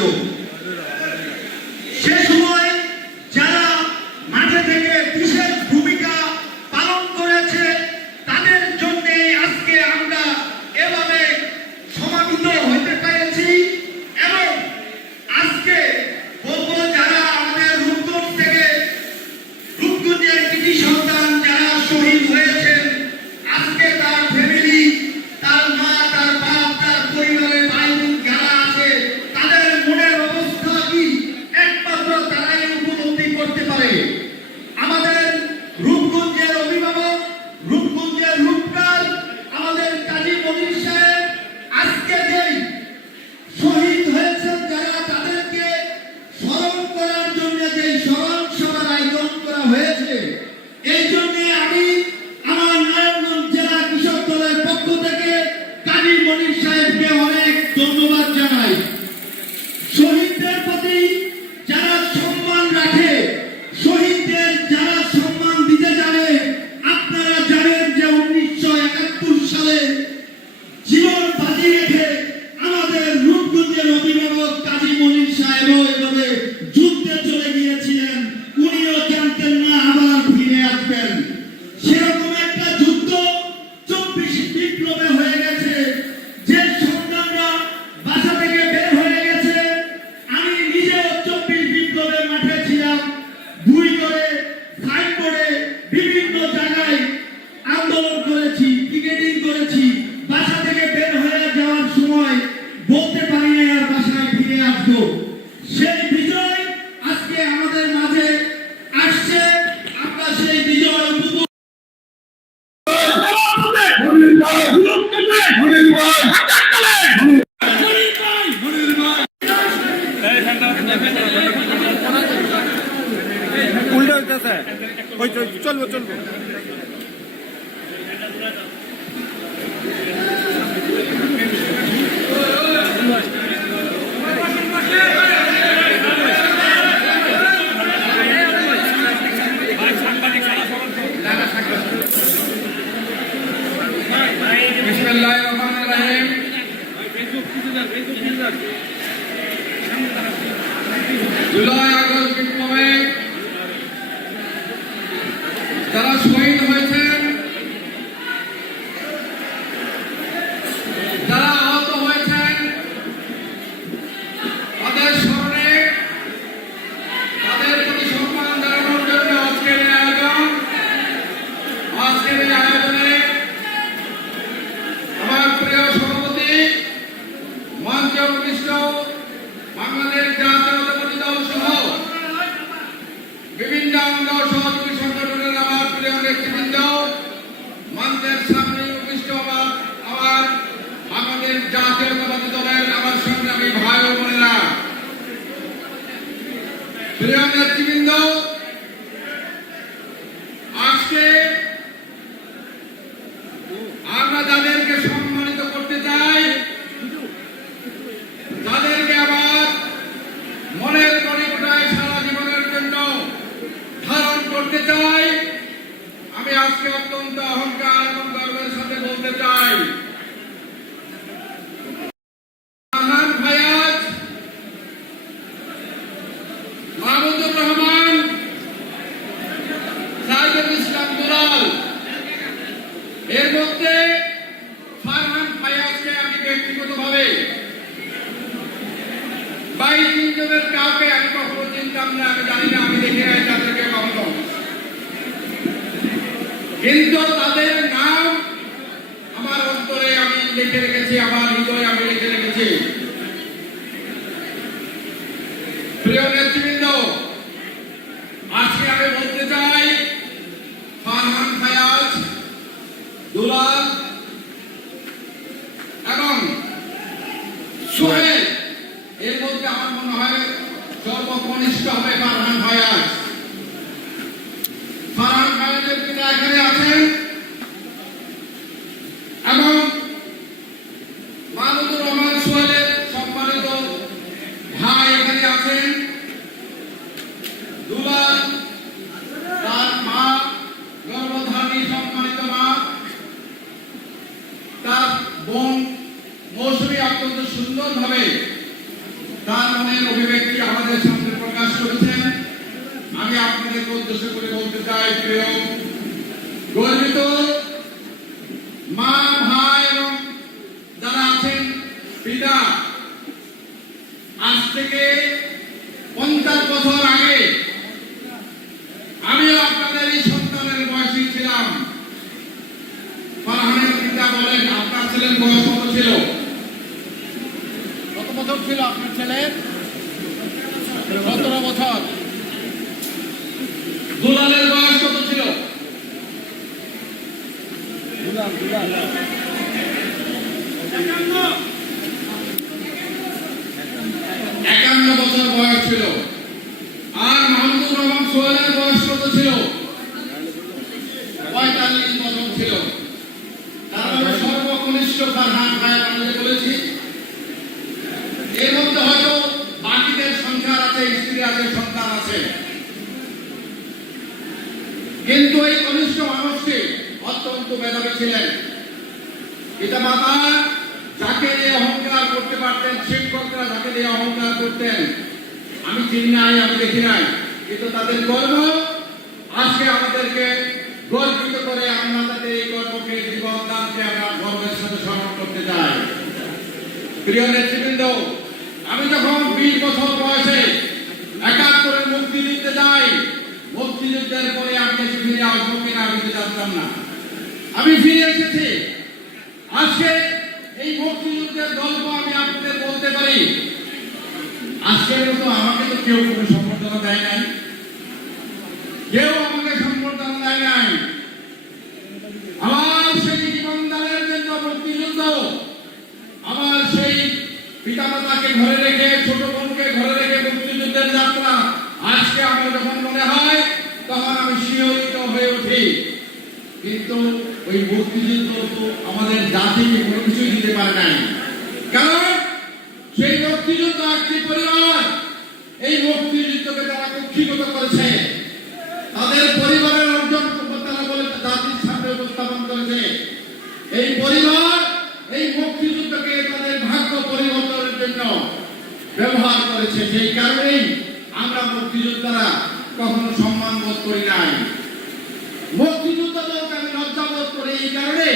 ছিল। সে সময় যারা মাঠে থেকে বিশেষ ভূমিকা পালন করেছে তাদের জন্য আজকে আমরা এভাবে সমাবেত হতে পেরেছি। এবং আজকে বলবো যারা আমাদের রূপগঞ্জ থেকে রূপগঞ্জের কৃতি সন্তান যারা শহীদ হয়েছেন, আজকে তার ফ্যামিলি, তার মা, তার বাপ, তার পরিবারের ভাই বোন যারা আছে তাদের মনের অবস্থা কি একমাত্র তারাই উপলব্ধি করতে পারে। আমাদের রূপগঞ্জের অভিভাবক, রূপগঞ্জের রূপকার আমাদের কাজী মনির সাহেব আজকে যেই শহীদ হয়েছেন যারা তাদেরকে স্মরণ করার জন্য যেই স্মরণ সভার আয়োজন করা হয়েছে, এই জন্য আমি আমার নারায়ণগঞ্জ জেলা কৃষক দলের পক্ষ থেকে কাজী মনির সাহেবকে অনেক ধন্যবাদ জানাই। শহীদদের প্রতি যারা সম্মান রাখে, শহীদদের যারা সম্মান দিতে জানে, আপনারা জানেন যে 1971 সালে জীবন বাজি রেখে আমাদের রূপগঞ্জের অভিভাবক কাজী মনির সাহেবও এভাবে যুদ্ধে চলে গিয়েছিলেন। উনিও জানতেন না আবার ফিরে আসবেন। সেরকম একটা যুদ্ধ 24 বিপ্লবে হয়ে গেছে। যে সন্তানরা বাসা থেকে বের হয়ে গেছে, আমি নিজেও 24 বিপ্লবের মাঠে ছিলাম। বই করে, ফাইট করে বিভিন্ন জায়গায় আন্দোলন করেছি, পিকেটিং করেছি। বাসা থেকে বের হয়ে যাওয়ার সময় বলতে পারি না আর বাসায় ফিরে আসবো। সেই বিজয় আজকে আমাদের মাঝে আসছে। আমরা সেই বিজয় উপভোগ উল্টা হইতেছে, চলবো চলবো। বিসমিল্লাহিররহমানিররহিম। জুলাই আগস্ট বিপ্লবে যারা শহীদ হয়েছেন, যারা আহত হয়েছেন, তাদের স্মরণে তাদের প্রতি সম্মান জানানোর জন্য আজকের এই আয়োজন। আজকের এই আয়োজনে আমার প্রিয় সভাপতি, মঞ্চে উপবিষ্ট বাংলাদেশ জাতীয়তাবাদী দল সহ বিভিন্ন অঙ্গ সহযোগী সংগঠনের আমার প্রিয় নেতৃবৃন্দ, মঞ্চের সামনে উপবিষ্ট আমার বাংলাদেশ জাতীয়তাবাদী দলের আমার সংগ্রামী ভাই ও বোনেরা, প্রিয় নেতৃবৃন্দ, আজকে আমরা যাদেরকে সম্মানিত করতে চাই, তাদেরকে আবার মনের কণিকায় সারা জীবনের জন্য ধারণ করতে চাই। আমি আজকে অত্যন্ত অহংকার এবং গর্বের সাথে বলতে চাই, ফারহান ফায়াজ, মাহমুদুর রহমান, সাইদুল ইসলাম দুলাল, এর মধ্যে ফারহান ফায়াজকে আমি ব্যক্তিগতভাবে 22 জনের কাউকে আমি কখনো চিনতাম না, আমি জানি না, আমি দেখি নাই তাদেরকে কখনো, কিন্তু তাদের নাম আমার অন্তরে আমি লিখে রেখেছি, আমার হৃদয়ে আমি লিখে রেখেছি। প্রিয় নেতৃবৃন্দ, আজকে আমি বলতে চাই, ফারহান ফায়াজ, দুলাল এবং সোহেল, এর মধ্যে আমার মনে হয় সর্বকনিষ্ঠ হবে ফারহান ফায়াজ। ফারহান ফায়াজের পিতা এখানে আছেন এবং মাহমুদুর রহমান সোহেলের সম্মানিত ভাই এখানে আছেন। দুলাল, তার মা, গর্ভধারী সম্মানিত মা, তার বোন মৌসুমী অত্যন্ত সুন্দরভাবে তার মনের অভিব্যক্তি আমাদের সামনে প্রকাশ করেছেন। আমি আপনাদের উদ্দেশ্য করে বলতে চাই, প্রিয় গর্বিত মা, ভাই এবং যারা আছেন পিতা, আজ থেকে 50 বছর আগে আমিও আপনাদের এই সন্তানের বয়সী ছিলাম। ফারহানের পিতা বলেন, আপনার ছেলের বয়স কত ছিল? কত বছর ছিল আপনার ছেলের? 17 বছর। দুলালের বয়স কত ছিল? 51 বছর বয়স ছিল। আর মাহমুদুর রহমান সোহেলের বয়স কত ছিল? 45 বছর ছিল। তার মধ্যে সর্বকনিষ্ঠ ফারহান ভাই, আমি যে বলেছি, এর মধ্যে হয়তো বাকিদের সংসার আছে, স্ত্রী আছে, সন্তান আছে, কিন্তু এই কনিষ্ঠ মানুষটি অত্যন্ত মেধাবী ছিলেন। পিতা মাতা যাকে নিয়ে অহংকার করতে পারতেন, শিক্ষকরা যাকে নিয়ে অহংকার করতেন, আমি চিনি নাই, আমি দেখি নাই, কিন্তু তাদের গর্ব আজকে আমাদেরকে গর্বিত করে। আমরা তাদের এই গর্বকে, জীবন দানকে আমরা গর্বের সাথে স্মরণ করতে চাই। প্রিয় নেতৃবৃন্দ, আমি যখন 20 বছর বয়সে 71-এর মুক্তিযুদ্ধে যাই, মুক্তিযুদ্ধের পরে আমি দেশে ফিরে আসবো কিনা আমি জানতাম না। আমি ফিরে এসেছি। আজকে এই মুক্তিযুদ্ধের গল্প আমি আপনাদের বলতে পারি। আজকের মতো আমাকে তো কেউ কোনো সম্বর্ধনা দেয় নাই, কেউ আমাকে সম্বর্ধনা দেয় নাই। আমার সেই জীবনদানের জন্য মুক্তিযুদ্ধ, আমার সেই পিতামাতাকে ঘরে রেখে, ছোট বোনকে ঘরে রেখে মুক্তিযুদ্ধের যাত্রা আজকে আমার যখন মনে হয়, তখন আমি শিহরিত হয়ে উঠি। কিন্তু ওই মুক্তিযুদ্ধ তো আমাদের জাতিকে কোনো কিছুই দিতে পারে নাই। কারণ সেই মুক্তিযুদ্ধ একটি পরিবার, এই মুক্তিযুদ্ধকে তারা কক্ষিগত করেছে, তাদের পরিবারের অর্জন তারা বলে জাতির সামনে উপস্থাপন করেছে। এই পরিবার এই মুক্তিযুদ্ধকে তাদের ভাগ্য পরিবর্তনের জন্য ব্যবহার করেছে। সেই কারণেই আমরা মুক্তিযোদ্ধারা কখনো সম্মান বোধ করি নাই। মুক্তিযোদ্ধা বলতে আমি লজ্জা বোধ করি এই কারণে,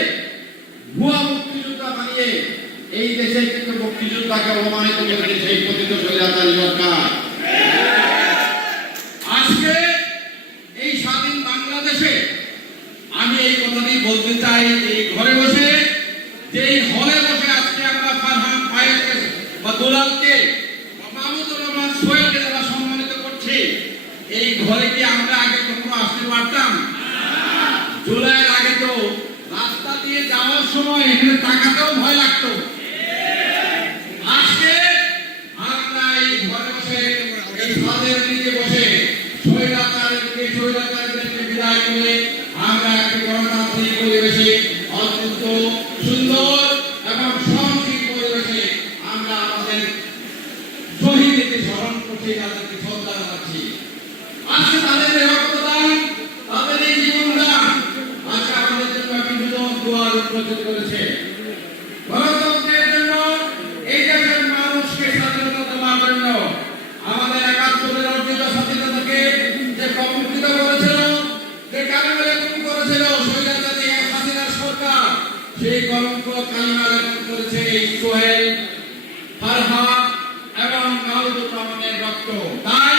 ভুয়া মুক্তিযোদ্ধা বানিয়ে এই দেশে কিন্তু মুক্তিযোদ্ধাকে অপমানিত করেছে সেই পতিত স্বৈরাচারী সরকার। আজকে এই স্বাধীন বাংলাদেশে আমি এই কথাটি বলতে চাই, এই ঘরে বসে, যেই হলে বসে আজকে আমরা ফারহান ভাইকে বা দুলালকে বা মাহমুদুর রহমান সোহেলকে যারা সম্মানিত করছি, এই ঘরে কি আমরা আগে কখনো আসতে পারতাম? জুলাইয়ের আগে তো রাস্তা দিয়ে যাওয়ার সময় এখানে তাকাতেও ভয় লাগতো। আজকে আমরা এই ঘরে বসে, এই ছাদের নিচে বসে স্বৈরাচারীদেরকে বিদায় করে আমরা একটি গণতান্ত্রিক পরিবেশে, অত্যন্ত সুন্দর এবং সহনশীল পরিবেশে আমরা আমাদের শহীদদেরকে স্মরণ করছি, তাদেরকে শ্রদ্ধা জানাচ্ছি। আজকে তাদের এই রক্তদান, তাদের এই জীবনদান আজকে আমাদের জন্য একটি নতুন দুয়ার উন্মোচিত করেছে। গণতন্ত্রের জন্য, এই দেশের মানুষকে স্বাধীনতা দেওয়ার জন্য, আমাদের 71-এর অর্জিত স্বাধীনতাকে যে কলঙ্কিত করেছিল, যে কালিমা লেপন করেছিল স্বৈরাচারী হাসিনার সরকার, সেই কলঙ্ক কালিমা লেপন করেছে এই সোহেল, ফারহান এবং মাহমুদুর রহমানের রক্ত। তাই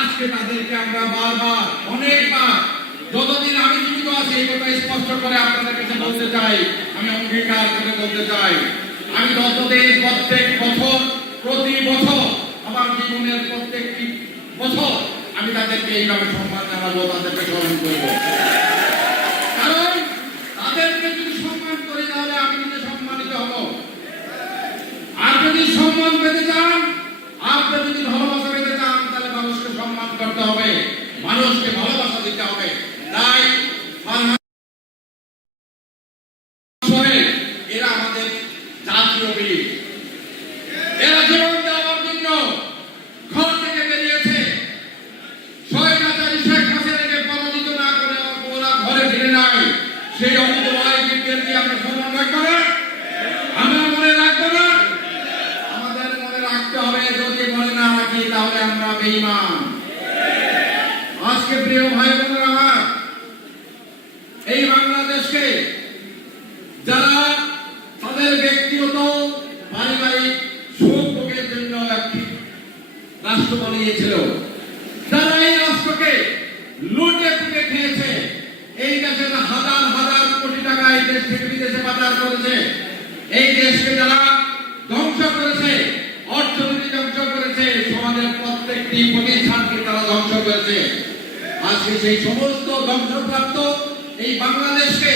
আজকে তাদেরকে আমরা বারবার, অনেকবার, যতদিন আমি জীবিত আছি এই কথা স্পষ্ট করে আপনাদের কাছে বলতে চাই, আমি অঙ্গীকার করে বলতে চাই, আমি যতদিন প্রত্যেক বছর, প্রতি বছর, আমার জীবনের প্রত্যেকটি বছর আমি তাদেরকে এইভাবে সম্মান জানাবো, তাদেরকে স্মরণ করবো। কারণ তাদেরকে যদি সম্মান করি তাহলে আমি নিজে সম্মানিত হব। আর যদি সম্মান পেতে চান, আপনি যদি ভালোবাসা পেতে চান, তাহলে মানুষকে সম্মান করতে হবে, মানুষকে ভালোবাসা দিতে হবে। তাই ফারহান সোহেল এরা আমাদের জাতীয় বীর। এরা জীবন দেওয়ার জন্য ঘর থেকে বেরিয়েছে। স্বৈরাচারী শেখ হাসিনাকে পরাজিত না করে ওরা ঘরে ফিরে নাই। সেই অমিত ভাই বীরদেরকে আমরা সম্মান রাখবো না, আমরা মনে রাখবো না। আমাদের মনে রাখতে হবে, যদি বেঈমান। আজকে প্রিয় ভাই বোনেরা আমার, এই বাংলাদেশকে যারা তাদের ব্যক্তিগত পারিবারিক সুখ ভোগের জন্য একটি রাষ্ট্র বানিয়েছিল, যারা এই রাষ্ট্রকে লুটে পুটে খেয়েছে, এই দেশের হাজার হাজার কোটি টাকা এই দেশ থেকে বিদেশে পাচার করেছে, এই দেশকে যারা ধ্বংস করেছে, অর্থনীতি ধ্বংস করেছে, সমাজের প্রত্যেকটি প্রতিষ্ঠানকে তারা ধ্বংস করেছে। আজকে সেই সমস্ত ধ্বংসপ্রাপ্ত এই বাংলাদেশকে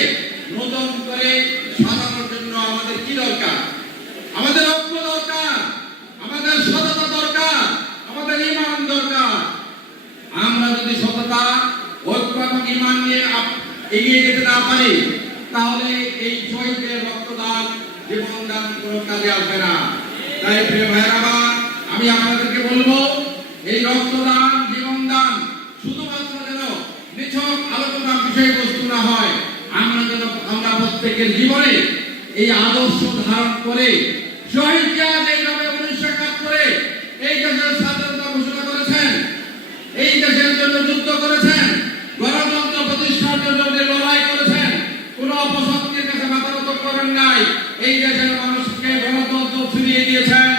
নতুন করে সাজানোর জন্য আমাদের কি দরকার? আমাদের ঐক্য দরকার, আমাদের সততা দরকার, আমাদের ঈমান দরকার। আমরা যদি সততা, ঐক্য এবং ঈমান নিয়ে এগিয়ে যেতে না পারি, তাহলে এই শহীদদের রক্তদান, জীবনদান কোনো কাজে আসবে না। তাই প্রিয় ভাইয়েরা আমার, আমি আপনাদেরকে বলবো, এই রক্তদান, জীবনদান শুধুমাত্র যেন নিছক আলোচনার বিষয়বস্তু না হয়, আমরা প্রত্যেকের জীবনে এই আদর্শ ধারণ করে শহীদ জিয়া যেভাবে 1971 এই দেশের স্বাধীনতা ঘোষণা করেছেন, এই দেশের জন্য যুদ্ধ করেছেন, গণতন্ত্র প্রতিষ্ঠার জন্য উনি লড়াই করেছেন, কোন অপশক্তির কাছে মাথা নত করেন নাই, এই দেশের মানুষকে গণতন্ত্র ফিরিয়ে দিয়েছেন,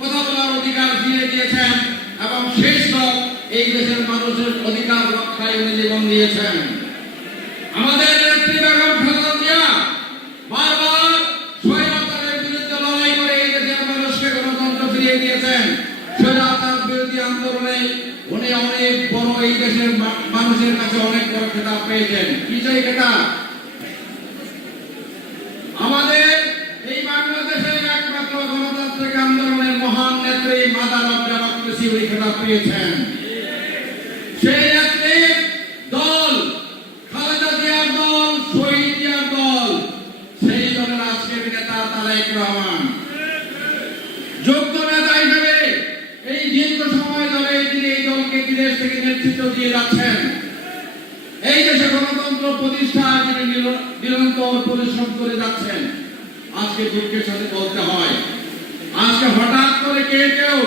কথা বলার অধিকার ফিরিয়ে দিয়েছেন, এবং শেষ এই দেশের মানুষের অধিকার রক্ষায় উনি জীবন দিয়েছেন। আমাদের নেত্রী বেগম খালেদা জিয়া বারবার স্বৈরাচারের বিরুদ্ধে লড়াই করে এই দেশের মানুষকে গণতন্ত্র ফিরিয়ে দিয়েছেন। স্বৈরাচার বিরোধী আন্দোলনে উনি অনেক বড়, এই দেশের মানুষের কাছে অনেক বড় খেতাব পেয়েছেন। কি চাই খেতাব? আমাদের এই বাংলাদেশের একমাত্র গণতান্ত্রিক আন্দোলনের মহান নেত্রী মাদার অফ ডেমোক্রেসি উনি খেতাব পেয়েছেন। সেই নেত্রীর দল, খালেদা জিয়ার দল, শহীদ জিয়ার দল, সেই দলের আজকের নেতা তারেক রহমান যোগ্য নেতা হিসেবে এই দীর্ঘ সময় ধরে তিনি এই দলকে বিদেশ থেকে নেতৃত্ব দিয়ে যাচ্ছেন। এই দেশে গণতন্ত্র প্রতিষ্ঠায় তিনি নিরন্তর পরিশ্রম করে যাচ্ছেন। আজকে দুঃখের সাথে বলতে হয়, আজকে হঠাৎ করে কেউ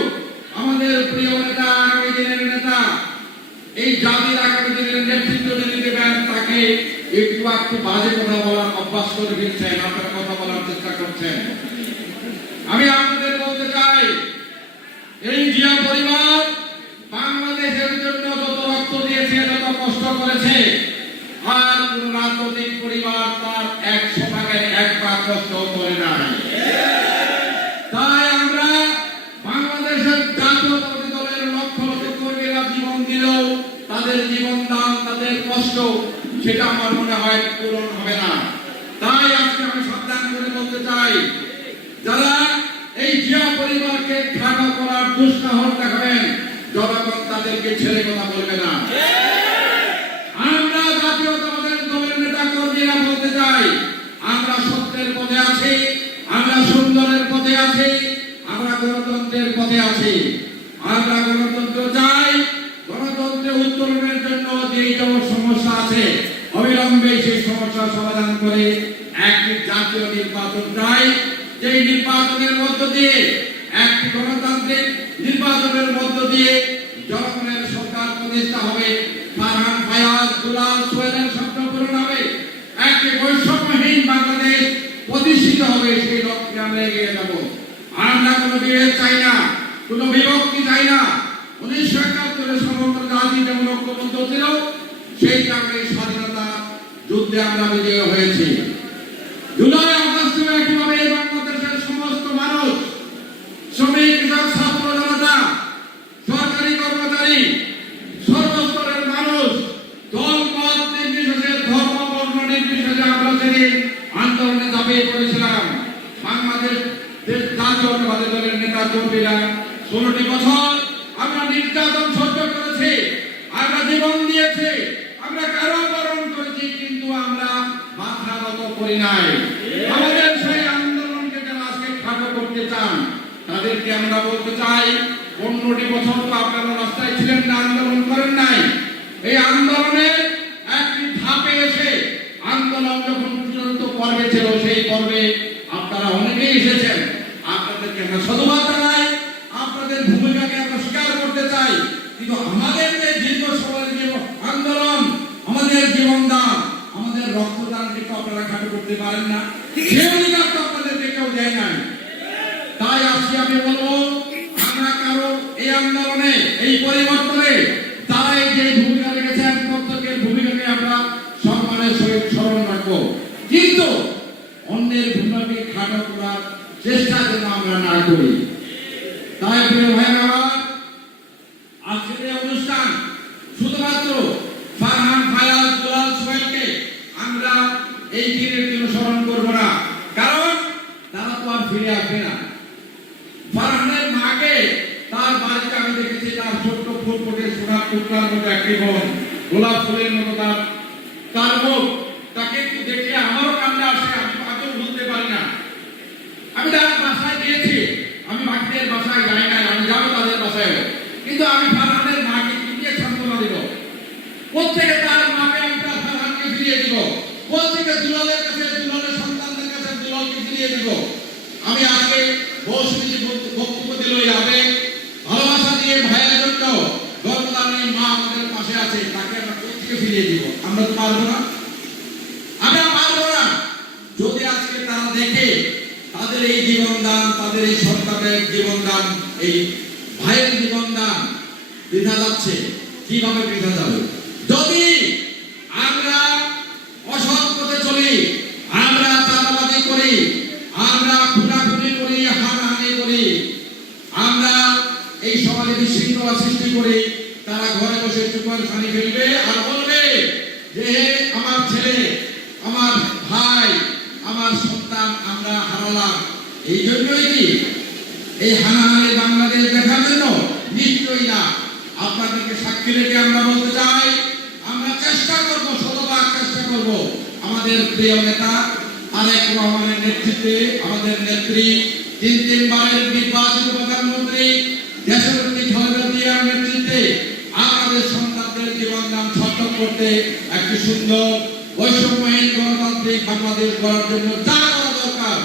আমাদের প্রিয় নেতা, আগামী দিনের নেতা, এই জাতির আগামী দিনের নেতৃত্ব যিনি দেবেন, তাকে একটু বাজে কথা বলার অভ্যাস করে ফেলছেন, আপনার কথা বলার চেষ্টা করছেন। আমি আপনাদের বলতে চাই, এই জিয়া পরিবার বাংলাদেশের জন্য যত রক্ত দিয়েছে, যত কষ্ট করেছে, আর কোন রাজনৈতিক পরিবার তার 100 ভাগের 1 ভাগ কষ্ট করে নাই। তাই আমরা বাংলাদেশের জাতীয়তাবাদী দলের লক্ষ লক্ষ কর্মীরা জীবন দিলেও তাদের জীবন দান, তাদের কষ্ট, সেটা আমার মনে হয় পূরণ হবে না। তাই আজকে আমি সাবধান করে বলতে চাই, যারা এই জিয়া পরিবারকে খাটো করার দুঃসাহস দেখাবেন, জনগণ তাদেরকে ছেড়ে কথা বলবে না। আমরা জাতীয়তাবাদের দলের নেতা কর্মীরা বলতে চাই, আমরা সত্যের পথে আছি, আমরা সুন্দরের পথে আছি, আমরা গণতন্ত্রের পথে আছি। আমরা গণতন্ত্র চাই, গণতন্ত্রে উত্তরণের জন্য যেই সমস্যা আছে, অবিলম্বে সেই সমস্যার সমাধান করে একটি জাতীয় নির্বাচন চাই, যেই নির্বাচনের মধ্য দিয়ে, একটি গণতান্ত্রিক নির্বাচনের মধ্য দিয়ে জনগণের সরকার প্রতিষ্ঠা হবে, ফারহান, ফায়াজ, দুলাল, সোহেলের স্বপ্ন পূরণ হবে, একটি বৈষম্যহীন বাংলাদেশ প্রতিষ্ঠিত হবে। সেই লক্ষ্যে আমরা এগিয়ে যাব। আমরা কোনো বিভেদ চাই না, কোনো বিভক্তি চাই না। 1971 সমগ্র জাতি যেমন ঐক্যবদ্ধ ছিল, সেই কারণে স্বাধীনতা যুদ্ধে আমরা বিজয়ী হয়েছি। জুলাই আগস্টে একইভাবে এই বাংলাদেশের সমস্ত মানুষ, শ্রমিক, কৃষক, ছাত্র জনতা, সরকারি কর্মচারী, সর্বস্তরের মানুষ, দল মত নির্বিশেষে, ধর্ম বর্ণ নির্বিশেষে আমরা সেদিন আন্দোলনে ঝাঁপিয়ে পড়েছিলাম। বাংলাদেশ জাতীয়তাবাদী দলের নেতা কর্মীরা 16টি বছর আমরা নির্যাতন সহ্য করেছি, আমরা জীবন দিয়েছি, আমরা কারাবরণ করেছি, কিন্তু আমরা মাথা নত করি নাই। আমাদের সেই আন্দোলনকে যারা আজকে খাটো করতে চান, তাদেরকে আমরা বলতে চাই, 15টি বছর তো আপনারা রাস্তায় ছিলেন না, আন্দোলন করেন নাই। এই আন্দোলনের একটি ধাপে এসে, আন্দোলন যখন চূড়ান্ত পর্বে ছিল, সেই পর্বে আপনারা অনেকেই এসেছেন। আপনাদেরকে আমরা সাধুবাদ জানাই, আপনাদের ভূমিকাকে আমরা স্বীকার করতে চাই। কিন্তু আমাদের যে দীর্ঘ সময়ের আন্দোলন, আমাদের জীবনদান, আমাদের রক্তদানকে তো আপনারা খাটো করতে পারেন না। সে অধিকার তো আপনাদেরকে কেউ দেয় নাই। তাই আজকে আমি বলবো, আমরা কারো এই আন্দোলনে, এই পরিবর্তনে তারা এই যে ভূমিকা রেখেছেন, প্রত্যেকের ভূমিকাকে আমরা সম্মানের সহিত স্মরণ রাখবো। কিন্তু অন্যের ভূমিকাকে খাটো করার চেষ্টা যেন আমরা না করি। তাই প্রিয় ভাইরা আমার, আজকের এই অনুষ্ঠান শুধুমাত্র ফারহান, ফায়াজ, দুলাল, সোহেলকে আমরা এই দিনের জন্য স্মরণ করবো না, কারণ তারা তো আর ফিরে আসবে না। ফারহানের মাকে তার বাড়িতে আমি দেখেছি, তার ছোট্ট ফুটফুটে সোনার টুকরার মতো একটি বোন, গোলাপ ফুলের মতো তার মুখ, তাকে একটু দেখে আমারও কান্না আসে। আমি আজও বলতে পারি না। আমি তার বাসায় গিয়েছি, আমি বাকিদের বাসায় যাই নাই, আমি যাবো তাদের বাসায়, কিন্তু আমি ফারহানের মাকে কি দিয়ে সান্ত্বনা দিব? প্রত্যেকে তার মাকে আমি তার ফারহানকে ফিরিয়ে দিব, প্রত্যেকে দুলালের কাছে, দুলালের সন্তানদের কাছে দুলালকে ফিরিয়ে দিব। আমি আজকে বসুমতী বক্তব্য দিল এই আবেগ ভালোবাসা দিয়ে ভাইয়ের জন্য গর্ভধারণী মা আমাদের পাশে আছে, তাকে আমরা প্রত্যেকে ফিরিয়ে দিব। আমরা তো পারবো না, আমরা পারবো না। যদি আজকে তারা দেখে তাদের এই জীবনদান, তাদের এই সন্তানের জীবনদান, এই ভাইয়ের জীবনদান বৃথা যাচ্ছে, কিভাবে বৃথা যাবে? যদি আমরা অসৎ পথে চলি, আমরা চাঁদাবাজি করি, আমরা খুনাখুনি করি, হানাহানি করি, আমরা এই সমাজে বিশৃঙ্খলা সৃষ্টি করি, তারা ঘরে বসে চুপার পানি ফেলবে আর বলবে যে আমার ছেলে, আমার ভাই, আমার সন্তান আমরা হারালাম। এই জন্যই কি এই হানাহানি বাংলাদেশ দেখার জন্য? নিশ্চয়ই না। আপনাদেরকে সাক্ষী রেখে আমরা বলতে চাই, আমরা চেষ্টা করবো, শতভাগ চেষ্টা করবো, আমাদের প্রিয় নেতা তারেক রহমানের নেতৃত্বে, আমাদের নেত্রী, তিনবারের নির্বাচিত প্রধানমন্ত্রী দেশনেত্রী খালেদা জিয়ার নেতৃত্বে আমাদের সন্তানদের জীবনদান সার্থক করতে একটি সুন্দর বৈষম্যহীন গণতান্ত্রিক বাংলাদেশ গড়ার জন্য যা করা দরকার,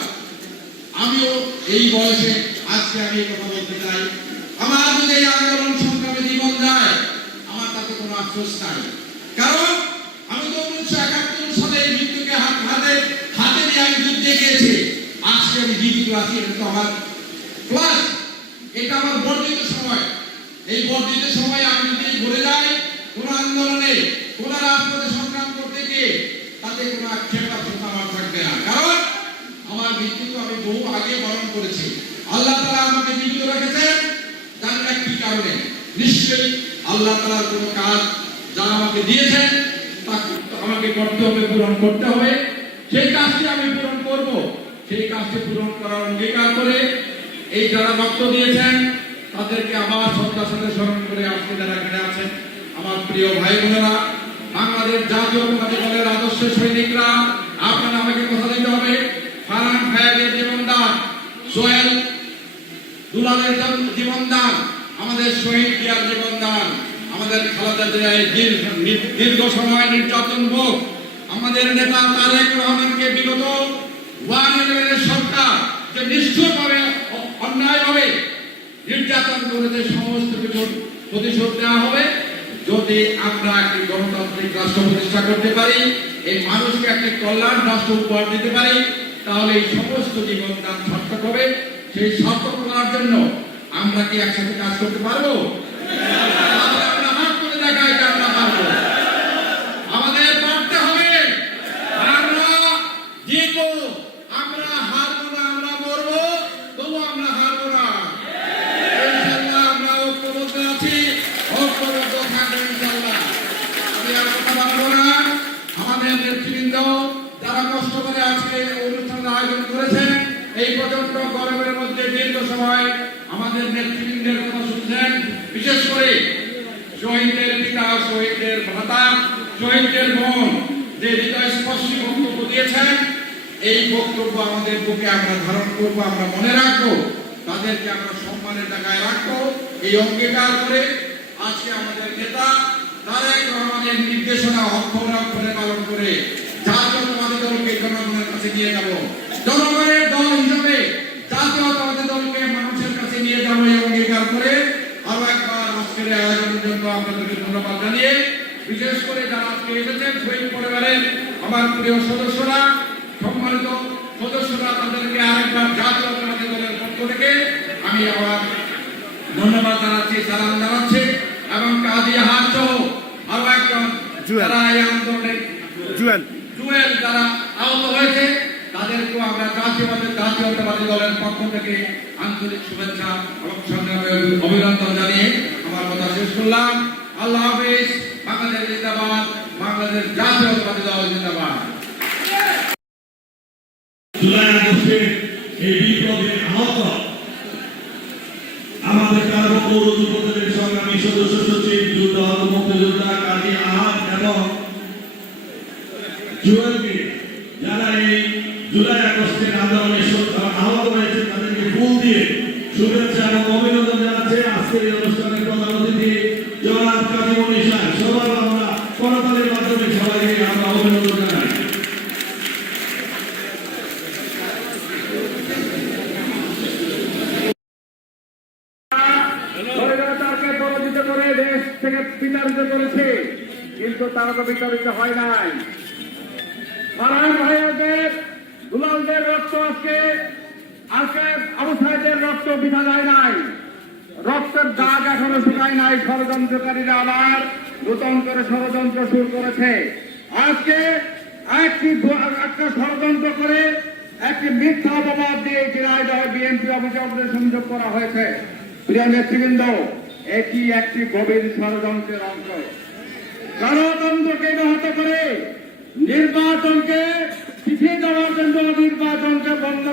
আমিও এই বয়সে আজকে আমি এই কথা বলতে চাই। আমার যদি এই আন্দোলন সংগ্রামে জীবন যায়, আমার তাতে কোনো আফসোস নাই, কারণ আমি তো 1971 সালে মৃত্যুকে হাতে নিয়ে আমি যুদ্ধে গিয়েছি। আজকে আমি জীবিত আছি, এটা তো আমার প্লাস, এটা আমার বর্ধিত সময়। এই বর্ধিত সময় আমি যদি ঘুরে যাই কোন আন্দোলনে, কোন রাজপথে সংগ্রাম করতে গিয়ে, তাতে কোনো আক্ষেপ আমার থাকবে না, কারণ আমার মৃত্যু তো আমি বহু আগে বরণ করেছি। আল্লাহ তাআলা আমাকে জীবিত রেখেছেন, জানি না কি কারণে। নিশ্চয়ই আল্লাহ তাআলার কোনো কাজ যা আমাকে দিয়েছেন তা আমাকে করতে হবে, পূরণ করতে হবে। সেই কাজটি আমি পূরণ করব। সেই কাজটি পূরণ করার অঙ্গীকার করে এই যারা রক্ত দিয়েছেন তাদেরকে আবার শ্রদ্ধার সাথে স্মরণ করে আজকে যারা এখানে আছেন আমার প্রিয় ভাই বোনেরা, বাংলাদেশ জাতীয়তাবাদী দলের আদর্শের সৈনিকরা, আপনারা আমাকে কথা দিতে হবে। ফারহান ভাইয়ের জীবনদান, সোহেল দুলালের জীবনদান, আমাদের শহীদ জিয়ার জীবনদান, আমাদের খালেদা জিয়ার দীর্ঘ সময় নির্যাতন ভোগ, আমাদের নেতা তারেক রহমানকে বিগত 111 সরকার যে নিষ্ঠুরভাবে অন্যায়ভাবে নির্যাতন করেছে, সমস্ত কিছু প্রতিশোধ দেওয়া হবে। যদি আমরা একটি গণতান্ত্রিক রাষ্ট্র প্রতিষ্ঠা করতে পারি, এই মানুষকে একটি কল্যাণ রাষ্ট্র উপহার দিতে পারি, তাহলে এই সমস্ত জীবনদান সার্থক হবে। সেই সার্থক করার জন্য আমরা কি একসাথে কাজ করতে পারবো? আমরা হাত করে দেখাই যে আমরা পারবো। আমাদের পারতে হবে। আমরা জিতবো, আমরা হারবো না, আমরা মরবো, তবু আমরা হারবো না। ইনশাআল্লাহ আমরা ঐক্যবদ্ধ আছি, ঐক্যবদ্ধ থাকবো ইনশাআল্লাহ। আমি আর কথা বলবো না। আমাদের নেতৃবৃন্দ যারা কষ্ট করে আজকে অনুষ্ঠানের আয়োজন করেছেন, এই পর্যন্ত গরমের মধ্যে দীর্ঘ সময় আমাদের নেতৃবৃন্দের কথা শুনছেন, বিশেষ করে শহীদদের পিতা, শহীদদের ভ্রাতা, শহীদদের বোন যে হৃদয়স্পর্শী বক্তব্য দিয়েছেন, এই বক্তব্য আমাদের বুকে আমরা ধারণ করব, আমরা মনে রাখবো, তাদেরকে আমরা সম্মানের জায়গায় রাখবো। এই অঙ্গীকার করে আজকে আমাদের নেতা তারেক রহমানের নির্দেশনা অক্ষরে অক্ষরে পালন করে জাতীয়তাবাদী দলকে জনগণের কাছে নিয়ে যাব, জনগণের দল হিসেবে জাতীয়তাবাদী দলকে মানুষের কাছে নিয়ে যাবো। এই অঙ্গীকার করে আরো একবার আজকের আয়োজনের জন্য আপনাদেরকে ধন্যবাদ জানিয়ে বিশেষ করে যারা আজকে এসেছেন শহীদ পরিবারের আমার প্রিয় সদস্যরা, সম্মানিত সদস্যরা, তাদেরকে আরেকবার জাতীয়তাবাদী দলের পক্ষ থেকে আমি আমার ধন্যবাদ জানাচ্ছি, সালাম জানাচ্ছি। এবং কাজী হাত সহ আরো একজন জুয়েল। যারা এই আন্দোলনে জুয়েল যারা আহত হয়েছে তাদেরকেও আমরা জাতীয়তাবাদী দলের পক্ষ থেকে আন্তরিক শুভেচ্ছা এবং সংগ্রামে অভিনন্দন জানিয়ে আমার কথা শেষ করলাম। আল্লাহ হাফিজ। বাংলাদেশ জিন্দাবাদ। বাংলাদেশ জাতীয়তাবাদী দল জিন্দাবাদ। জুলাই আগস্টের এই বিপ্লবে আহত আমাদের কারো পৌর যুবদলের সংগ্রামী সদস্য সচিব যোদ্ধা মুক্তিযোদ্ধা কাজী আহাদ এবং জুয়েলকে যারা এই জুলাই আগস্টের আন্দোলনে আহত হয়েছে তাদেরকে ফুল দিয়ে শুভেচ্ছা এবং অভিনন্দন জানাচ্ছে আজকের এই অনুষ্ঠানের প্রধান অতিথি জনাব কাজী মনির সাহেব। সবার আমরা করতালির মাধ্যমে সবাইকে আমরা অভিনন্দন জানাই। স্বৈরাচারকে পরাজিত করে দেশ থেকে বিতাড়িত করেছে, কিন্তু তারা তো বিতাড়িত হয় নাই। ফারহান ভাইদের দুলালদের রক্ত আজকে আবু সাইদের রক্ত বিধা যায় নাই, রক্তের দাগ এখনো শুকায় নাই। ষড়যন্ত্রকারীরা আবার নতুন করে ষড়যন্ত্র শুরু করেছে। আজকে একটা ষড়যন্ত্র করে একটি মিথ্যা অপবাদ দিয়ে ঝিনাইদহ বিএনপি অভিযোগের সংযোগ করা হয়েছে। প্রিয় নেতৃবৃন্দ, এটি একটি গভীর ষড়যন্ত্রের অংশ। গণতন্ত্রকে ব্যাহত করে নির্বাচনকে পিছিয়ে দেওয়ার জন্য নির্বাচনকে বন্ধ